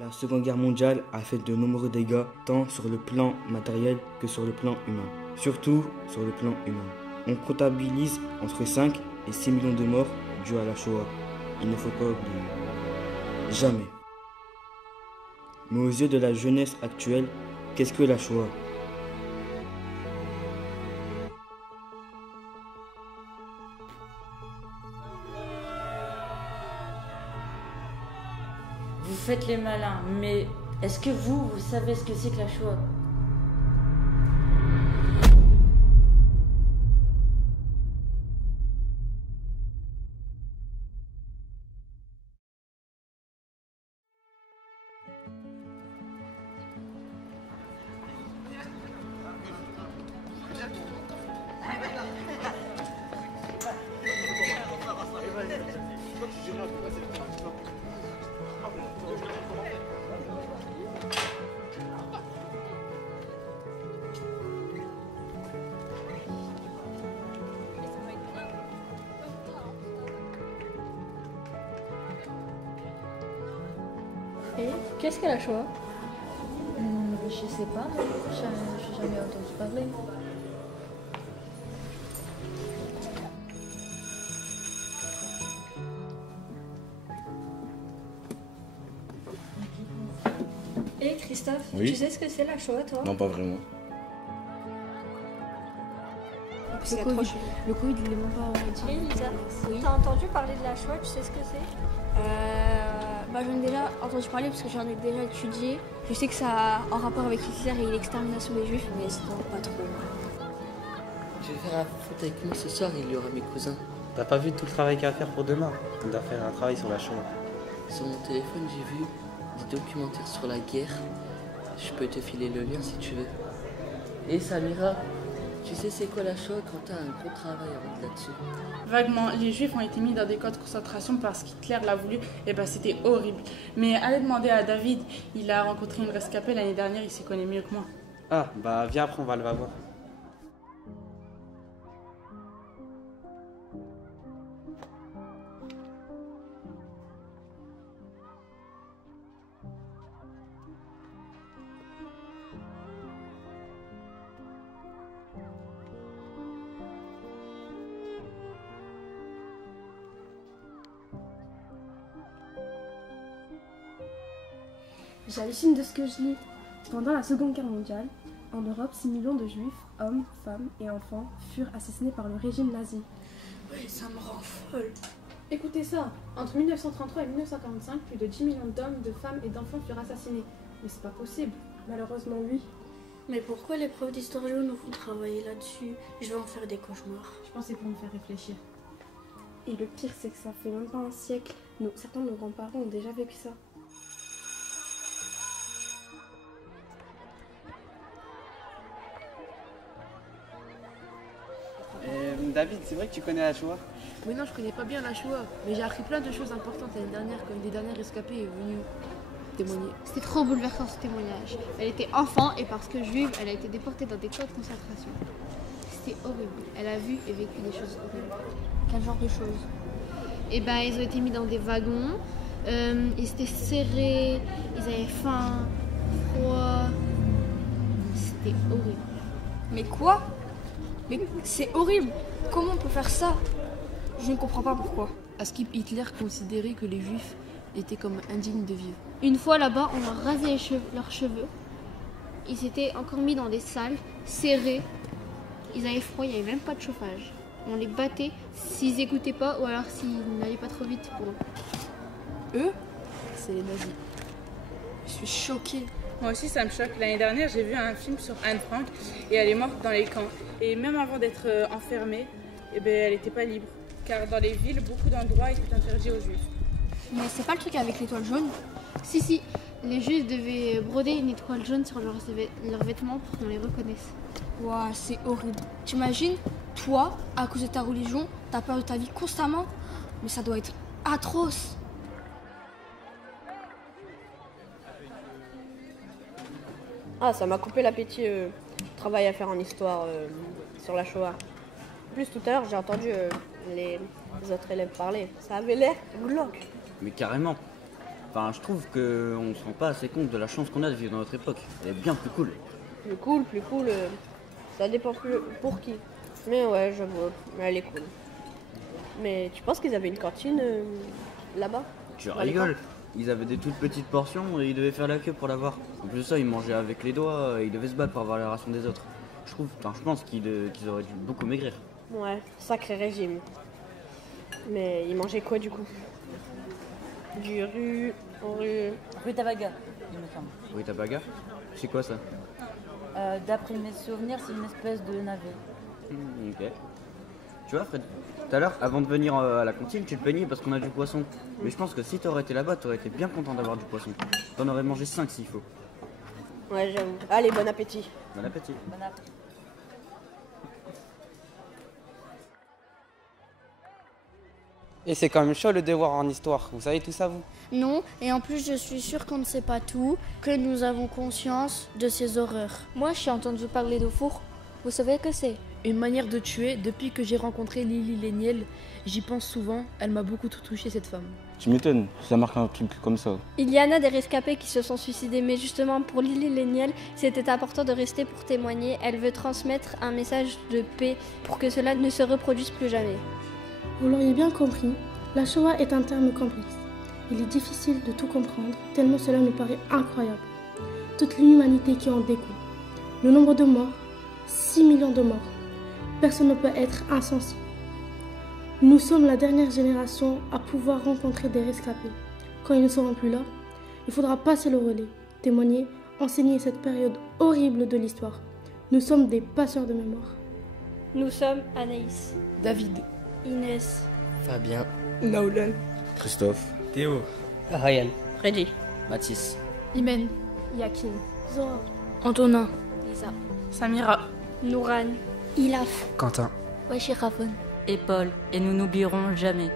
La Seconde Guerre mondiale a fait de nombreux dégâts, tant sur le plan matériel que sur le plan humain. Surtout sur le plan humain. On comptabilise entre 5 et 6 millions de morts dus à la Shoah. Il ne faut pas oublier. Jamais. Mais aux yeux de la jeunesse actuelle, qu'est-ce que la Shoah? Vous faites les malins, mais est-ce que vous savez ce que c'est que la Shoah? Et qu'est-ce qu'est la Shoah? Je sais pas, j'ai jamais entendu parler. Et Christophe, Oui. tu sais ce que c'est la Shoah, toi? Non, pas vraiment. Le Covid, il est même pas dit. Et Lisa, Oui. t'as entendu parler de la Shoah, tu sais ce que c'est? J'en ai déjà entendu parler parce que j'en ai déjà étudié. Je sais que ça a un rapport avec Hitler et l'extermination des Juifs, mais c'est pas trop. Je vais faire la faute avec moi ce soir, il y aura mes cousins. T'as pas vu tout le travail qu'il y a à faire pour demain? On doit faire un travail sur la Shoah. Sur mon téléphone, j'ai vu des documentaires sur la guerre. Je peux te filer le lien si tu veux. Et Samira, tu sais c'est quoi la Shoah quand t'as un gros travail à rendre là-dessus? Vaguement, les Juifs ont été mis dans des camps de concentration parce qu'Hitler l'a voulu, et c'était horrible. Mais allez demander à David, il a rencontré une rescapée l'année dernière, il s'y connaît mieux que moi. Ah, viens après, on va le voir. J'hallucine de ce que je lis. Pendant la Seconde Guerre mondiale, en Europe, 6 millions de juifs, hommes, femmes et enfants, furent assassinés par le régime nazi. Oui, ça me rend folle. Écoutez ça, entre 1933 et 1945, plus de 10 millions d'hommes, de femmes et d'enfants furent assassinés. Mais c'est pas possible. Malheureusement, oui. Mais pourquoi les profs d'histoire géo nous font travailler là-dessus? Je vais en faire des cauchemars. Je pense que c'est pour me faire réfléchir. Et le pire, c'est que ça fait même pas un siècle. Certains de nos grands-parents ont déjà vécu ça. David, c'est vrai que tu connais la Shoah? Mais non, je connais pas bien la Shoah, mais j'ai appris plein de choses importantes l'année dernière, comme des derniers rescapés est venu témoigner. C'était trop bouleversant ce témoignage. Elle était enfant et parce que juive, elle a été déportée dans des camps de concentration. C'était horrible. Elle a vu et vécu des choses horribles. Quel genre de choses? Ils ont été mis dans des wagons, ils étaient serrés, ils avaient faim, froid. C'était horrible. Mais quoi? Mais c'est horrible. Comment on peut faire ça? Je ne comprends pas pourquoi. À ce qu'Hitler considérait que les Juifs étaient comme indignes de vivre. Une fois là-bas, on leur rasait leurs cheveux. Ils s'étaient encore mis dans des salles, serrés. Ils avaient froid, il n'y avait même pas de chauffage. On les battait s'ils n'écoutaient pas ou alors s'ils n'allaient pas trop vite pour eux. Eux, c'est les nazis. Je suis choquée. Moi aussi, ça me choque. L'année dernière, j'ai vu un film sur Anne Frank et elle est morte dans les camps. Et même avant d'être enfermée, elle n'était pas libre. Car dans les villes, beaucoup d'endroits étaient interdits aux Juifs. Mais c'est pas le truc avec l'étoile jaune? Si, les Juifs devaient broder une étoile jaune sur leurs vêtements pour qu'on les reconnaisse. Ouah, c'est horrible. T'imagines, toi, à cause de ta religion, t'as peur de ta vie constamment? Mais ça doit être atroce. Ah, ça m'a coupé l'appétit, travail à faire en histoire sur la Shoah. En plus, tout à l'heure, j'ai entendu les autres élèves parler. Ça avait l'air glauque. Mais carrément. Enfin, je trouve qu'on ne se rend pas assez compte de la chance qu'on a de vivre dans notre époque. Elle est bien plus cool. Plus cool, ça dépend plus pour qui. Mais ouais, j'avoue, elle est cool. Mais tu penses qu'ils avaient une cantine là-bas? Tu rigoles? Ils avaient des toutes petites portions et ils devaient faire la queue pour l'avoir. En plus de ça, ils mangeaient avec les doigts et ils devaient se battre pour avoir la ration des autres. Je pense qu'ils auraient dû beaucoup maigrir. Ouais, sacré régime. Mais ils mangeaient quoi du coup? Du Rutabaga, il me semble. Rutabaga? C'est quoi ça? D'après mes souvenirs, c'est une espèce de navet. Ok. Tu vois, Fred, tout à l'heure, avant de venir à la cantine, tu te plaignais parce qu'on a du poisson. Mais je pense que si t'aurais été là-bas, t'aurais été bien content d'avoir du poisson. T'en aurais mangé 5 s'il faut. Ouais, j'avoue. Allez, bon appétit. Bon appétit. Bon appétit. Et c'est quand même chaud le devoir en histoire. Vous savez tout ça, vous? Non, et en plus je suis sûre qu'on ne sait pas tout, que nous avons conscience de ces horreurs. Moi, j'ai entendu parler de four. Vous savez que c'est? Une manière de tuer. Depuis que j'ai rencontré Lily Léniel, j'y pense souvent. Elle m'a beaucoup touché, cette femme. Tu m'étonnes, ça marque un truc comme ça. Il y en a des rescapés qui se sont suicidés, mais justement pour Lily Léniel, c'était important de rester pour témoigner. Elle veut transmettre un message de paix pour que cela ne se reproduise plus jamais. Vous l'auriez bien compris, la Shoah est un terme complexe. Il est difficile de tout comprendre, tellement cela nous paraît incroyable. Toute l'inhumanité qui en découle. Le nombre de morts, 6 millions de morts. Personne ne peut être insensible. Nous sommes la dernière génération à pouvoir rencontrer des rescapés. Quand ils ne seront plus là, il faudra passer le relais, témoigner, enseigner cette période horrible de l'histoire. Nous sommes des passeurs de mémoire. Nous sommes Anaïs, David, Inès, Fabien, Naulan, Christophe, Théo, Ryan, Freddy, Mathis, Imen, Yakin, Zora, Antonin, Lisa, Samira, Nouran, Ilaf, Quentin, Wesh Rafon. Et Paul, et nous n'oublierons jamais.